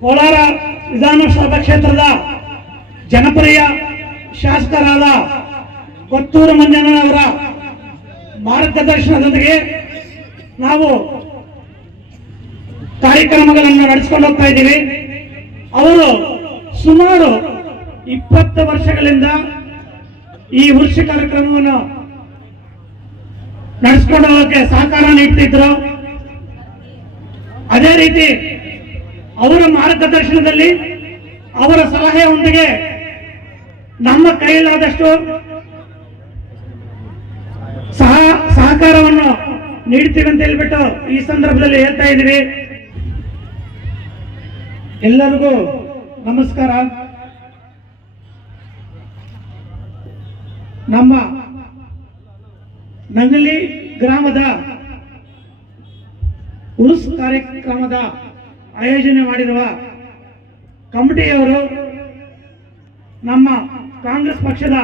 ಕೋಲಾರ ವಿಧಾನಸಭಾ ಕ್ಷೇತ್ರದ ಜನಪ್ರಿಯ ಶಾಸಕರಾದ ಕೊತ್ತೂರು ಮಂಜಣ್ಣನವರ ಮಾರ್ಗದರ್ಶನದೊಂದಿಗೆ ನಾವು ಕಾರ್ಯಕ್ರಮಗಳನ್ನು ನಡೆಸಿಕೊಂಡು ಹೋಗ್ತಾ ಇದ್ದೀವಿ. ಅವರು ಸುಮಾರು ಇಪ್ಪತ್ತು ವರ್ಷಗಳಿಂದ ಈ ವೃಕ್ಷ ಕಾರ್ಯಕ್ರಮವನ್ನು ನಡೆಸ್ಕೊಂಡು ಹೋಗೋಕೆ ಸಹಕಾರ ನೀಡ್ತಿದ್ರು. ಅದೇ ರೀತಿ ಅವರ ಮಾರ್ಗದರ್ಶನದಲ್ಲಿ ಅವರ ಸಲಹೆಯೊಂದಿಗೆ ನಮ್ಮ ಕೈಯಲ್ಲಾದಷ್ಟು ಸಹ ಸಹಕಾರವನ್ನು ನೀಡ್ತೀವಿ ಅಂತ ಹೇಳ್ಬಿಟ್ಟು ಈ ಸಂದರ್ಭದಲ್ಲಿ ಹೇಳ್ತಾ ಇದ್ದೀವಿ. ಎಲ್ಲರಿಗೂ ನಮಸ್ಕಾರ. ನಮ್ಮ ನಂಗಲಿ ಗ್ರಾಮದ ಉರುಸ್ ಕಾರ್ಯಕ್ರಮದ ಆಯೋಜನೆ ಮಾಡಿರುವ ಕಮಿಟಿಯವರು ನಮ್ಮ ಕಾಂಗ್ರೆಸ್ ಪಕ್ಷದ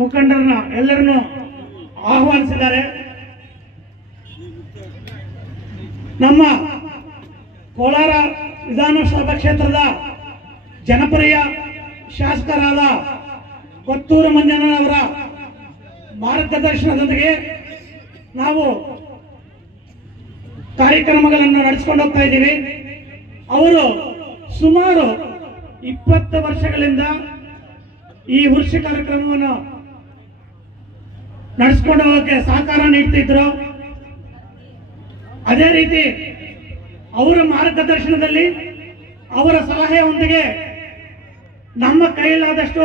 ಮುಖಂಡರನ್ನ ಎಲ್ಲರನ್ನು ಆಹ್ವಾನಿಸಿದ್ದಾರೆ. ನಮ್ಮ ಕೋಲಾರ ವಿಧಾನಸಭಾ ಕ್ಷೇತ್ರದ ಜನಪ್ರಿಯ ಶಾಸಕರಾದ ಕೊತ್ತೂರು ಮಂಜನವರ ಮಾರ್ಗದರ್ಶನದೊಂದಿಗೆ ನಾವು ಕಾರ್ಯಕ್ರಮಗಳನ್ನು ನಡೆಸಿಕೊಂಡು ಹೋಗ್ತಾ ಇದ್ದೀವಿ. ಅವರು ಸುಮಾರು ಇಪ್ಪತ್ತು ವರ್ಷಗಳಿಂದ ಈ ವೃಕ್ಷ ಕಾರ್ಯಕ್ರಮವನ್ನು ನಡೆಸ್ಕೊಂಡು ಹೋಗಕ್ಕೆ ಸಹಕಾರ ನೀಡ್ತಿದ್ರು. ಅದೇ ರೀತಿ ಅವರ ಮಾರ್ಗದರ್ಶನದಲ್ಲಿ ಅವರ ಸಲಹೆಯೊಂದಿಗೆ ನಮ್ಮ ಕೈಯಲ್ಲಾದಷ್ಟು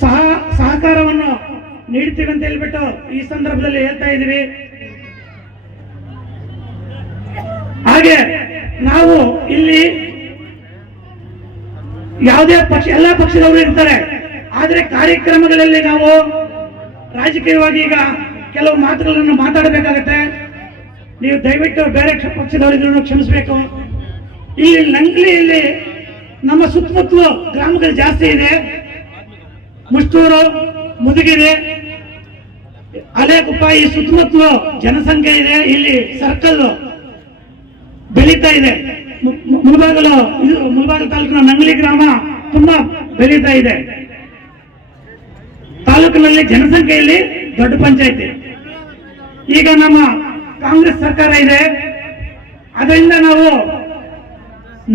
ಸಹ ಸಹಕಾರವನ್ನು ನೀಡ್ತೀವಿ ಅಂತ ಹೇಳ್ಬಿಟ್ಟು ಈ ಸಂದರ್ಭದಲ್ಲಿ ಹೇಳ್ತಾ ಇದ್ದೀವಿ ಹಾಗೆ ನಾವು ಇಲ್ಲಿ ಯಾವುದೇ ಪಕ್ಷ, ಎಲ್ಲ ಪಕ್ಷದವರು ಇರ್ತಾರೆ. ಆದರೆ ಕಾರ್ಯಕ್ರಮಗಳಲ್ಲಿ ನಾವು ರಾಜಕೀಯವಾಗಿ ಈಗ ಕೆಲವು ಮಾತುಗಳನ್ನು ಮಾತಾಡಬೇಕಾಗತ್ತೆ. ನೀವು ದಯವಿಟ್ಟು ಬೇರೆ ಕ್ಷ- ಪಕ್ಷದವರಿದ್ರು ಕ್ಷಮಿಸಬೇಕು. ಇಲ್ಲಿ ನಂಗ್ಲಿಯಲ್ಲಿ ನಮ್ಮ ಸುತ್ತಮುತ್ತಲು ಗ್ರಾಮಗಳು ಜಾಸ್ತಿ ಇದೆ. ಮುಷ್ಟೂರು, ಮುದುಗಿರಿ ಅಲೆಕುಪ್ಪ ಈ ಸುತ್ತಮುತ್ತಲು ಜನಸಂಖ್ಯೆ ಇದೆ. ಇಲ್ಲಿ ಸರ್ಕಲ್ ಬೆಳೀತಾ ಇದೆ. ಮುಳಬಾಗಲು, ಇದು ಮುಳಬಾಗಲು ತಾಲೂಕಿನ ನಂಗಲಿ ಗ್ರಾಮ ತುಂಬಾ ಬೆಳೀತಾ ಇದೆ. ತಾಲೂಕಿನಲ್ಲಿ ಜನಸಂಖ್ಯೆಯಲ್ಲಿ ದೊಡ್ಡ ಪಂಚಾಯತಿ. ಈಗ ನಮ್ಮ ಕಾಂಗ್ರೆಸ್ ಸರ್ಕಾರ ಇದೆ. ಅದರಿಂದ ನಾವು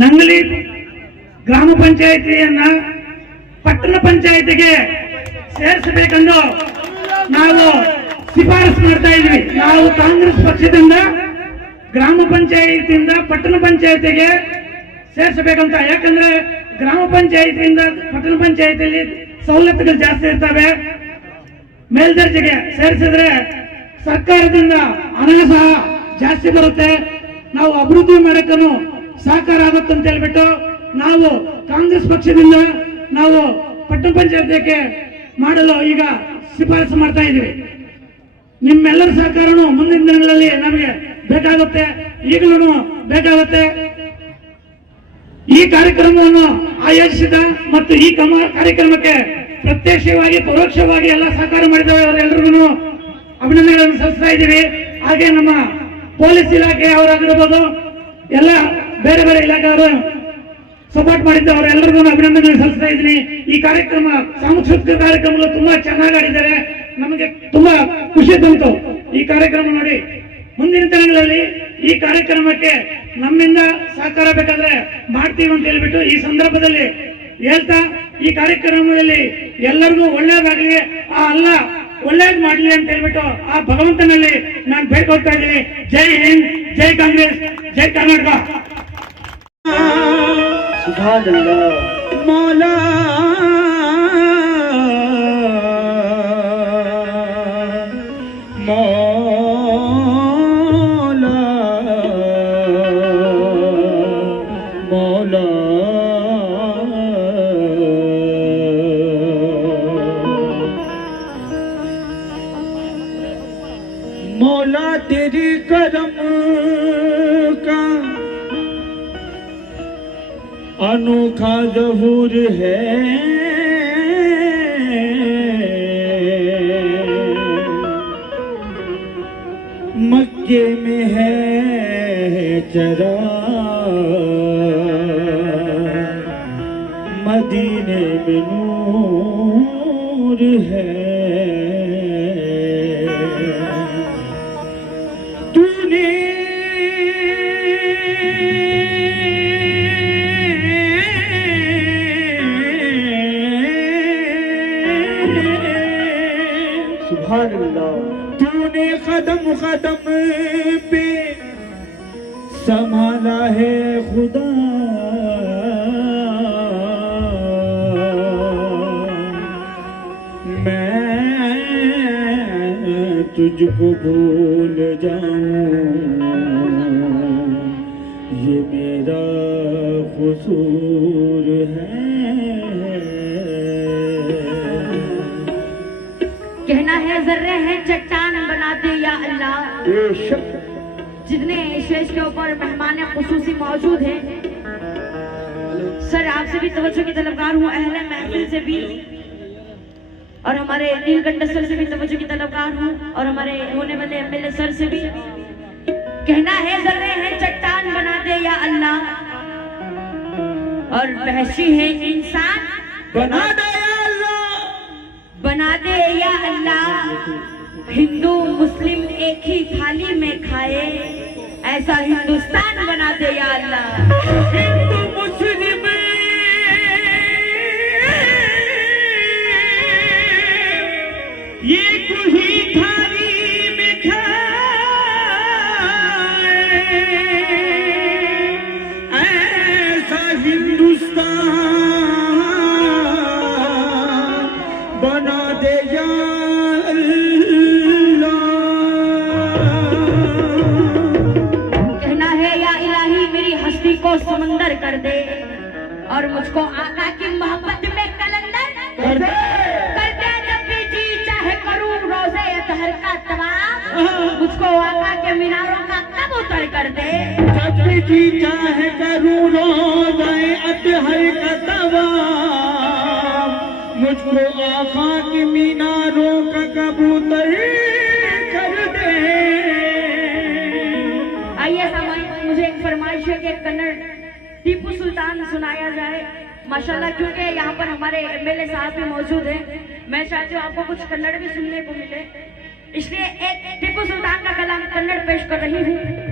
ನಂಗಲಿ ಗ್ರಾಮ ಪಂಚಾಯತಿಯನ್ನ ಪಟ್ಟಣ ಪಂಚಾಯತಿಗೆ ಸೇರಿಸಬೇಕೆಂದು ನಾವು ಶಿಫಾರಸು ಮಾಡ್ತಾ ಇದ್ವಿ ನಾವು ಕಾಂಗ್ರೆಸ್ ಪಕ್ಷದಿಂದ ಗ್ರಾಮ ಪಂಚಾಯಿತಿಯಿಂದ ಪಟ್ಟಣ ಪಂಚಾಯತಿಗೆ ಸೇರಿಸಬೇಕಂತ. ಯಾಕಂದ್ರೆ ಗ್ರಾಮ ಪಂಚಾಯತಿಯಿಂದ ಪಟ್ಟಣ ಪಂಚಾಯತಿಯಲ್ಲಿ ಸವಲತ್ತುಗಳು ಜಾಸ್ತಿ ಇರ್ತವೆ. ಮೇಲ್ದರ್ಜೆಗೆ ಸೇರಿಸಿದ್ರೆ ಸರ್ಕಾರದಿಂದ ಹಣ ಸಹ ಜಾಸ್ತಿ ಬರುತ್ತೆ. ನಾವು ಅಭಿವೃದ್ಧಿ ಮಾಡಕ್ಕೂ ಸಹಕಾರ ಆಗುತ್ತೆ ಅಂತ ಹೇಳ್ಬಿಟ್ಟು ನಾವು ಕಾಂಗ್ರೆಸ್ ಪಕ್ಷದಿಂದ ನಾವು ಪಟ್ಟಣ ಪಂಚಾಯತಿಗೆ ಮಾಡಲು ಈಗ ಶಿಫಾರಸು ಮಾಡ್ತಾ ಇದ್ದೀವಿ ನಿಮ್ಮೆಲ್ಲರ ಸಹಕಾರನು ಮುಂದಿನ ದಿನಗಳಲ್ಲಿ ನಮಗೆ ಬೇಕಾಗುತ್ತೆ. ಈಗಲೂ ಬೇಕಾಗುತ್ತೆ. ಈ ಕಾರ್ಯಕ್ರಮವನ್ನು ಆಯೋಜಿಸಿದ ಮತ್ತು ಈ ಕಾರ್ಯಕ್ರಮಕ್ಕೆ ಪ್ರತ್ಯಕ್ಷವಾಗಿ, ಪರೋಕ್ಷವಾಗಿ ಎಲ್ಲ ಸಹಕಾರ ಮಾಡಿದವರೆಲ್ಲರಿಗೂ ಅಭಿನಂದನೆಗಳನ್ನು ಸಲ್ಲಿಸ್ತಾ ಇದ್ದೀವಿ. ಹಾಗೆ ನಮ್ಮ ಪೊಲೀಸ್ ಇಲಾಖೆ ಅವರಾಗಿರ್ಬೋದು, ಎಲ್ಲ ಬೇರೆ ಬೇರೆ ಇಲಾಖೆಯವರು ಸಪೋರ್ಟ್ ಮಾಡಿದ್ದು ಅವರೆಲ್ಲರಿಗೂ ಅಭಿನಂದನೆ ಸಲ್ಲಿಸ್ತಾ ಇದ್ದೀನಿ. ಈ ಕಾರ್ಯಕ್ರಮ ಸಾಂಸ್ಕೃತಿಕ ಕಾರ್ಯಕ್ರಮಗಳು ತುಂಬಾ ಚೆನ್ನಾಗಿ ಆಡಿದ್ದಾರೆ. ನಮಗೆ ತುಂಬಾ ಖುಷಿ ಬಂತು ಈ ಕಾರ್ಯಕ್ರಮ ನೋಡಿ. ಮುಂದಿನ ದಿನಗಳಲ್ಲಿ ಈ ಕಾರ್ಯಕ್ರಮಕ್ಕೆ ನಮ್ಮಿಂದ ಸಹಕಾರ ಬೇಕಾದ್ರೆ ಮಾಡ್ತೀವಿ ಅಂತ ಹೇಳ್ಬಿಟ್ಟು ಈ ಸಂದರ್ಭದಲ್ಲಿ ಹೇಳ್ತಾ ಈ ಕಾರ್ಯಕ್ರಮದಲ್ಲಿ ಎಲ್ಲರಿಗೂ ಒಳ್ಳೇದಾಗ್ಲಿ ಆ ಅಲ್ಲ ಒಳ್ಳೇದ್ ಮಾಡ್ಲಿ ಅಂತ ಹೇಳ್ಬಿಟ್ಟು ಆ ಭಗವಂತನಲ್ಲಿ ನಾನು ಬೇಡ್ಕೊಳ್ತಾ ಇದ್ದೀನಿ. ಜೈ ಹಿಂದ್ ಜೈ ಕಾಂಗ್ರೆಸ್ ಜೈ ಕರ್ನಾಟಕ. ಮಾಲಾ تیری کرم کا انوکھا ظہور ہے۔ مکے میں ہے چرا۔ مدینے میں نور ہے۔ سبحان اللہ۔ تو نے قدم قدم پہ سمالا ہے خدا۔ تجھ کو بھول جاؤں، یہ میرا قصور ہے ذرے ہیں چٹان بنا دے یا اللہ۔ جتنے شیش کے اوپر مہمان خصوصی موجود ہیں۔ سر آپ سے بھی توجہ کی طلبگار ہوں اہل محفل سے بھی۔ اور ہمارے نیل کنڈ سے بھی توجہ کی طلبگار ہوں اور ہمارے ہونے والے ایم سر سے بھی۔ کہنا ہے ذرے ہیں چٹان بنا دے یا اللہ۔ اور وحشی ہیں انسان۔ بنا دے۔ بنا دے یا اللہ، ہندو، مسلم ایک ہی تھالی میں کھائے، ایسا ہندوستان بنا دے یا اللہ۔ اور مجھ کو آقا کی محبت میں کلندر کر دے۔ جب بھی جی چاہے کروں روزے اتحر کا تمام مجھ کو آقا کے مناروں کا کب اتر کر دے۔ جب بھی جی چاہے کروں روزے اتحر کا تمام مجھ کو آقا کے مناروں ٹیپو سلطان سنایا جائے۔ ماشاءاللہ، کیونکہ یہاں پر ہمارے ایم ایل اے صاحب بھی موجود ہیں۔ میں چاہتی ہوں آپ کو کچھ کنڑ بھی سننے کو ملے۔ اس لیے ایک ٹیپو سلطان کا کلام کنڑ پیش کر رہی ہوں۔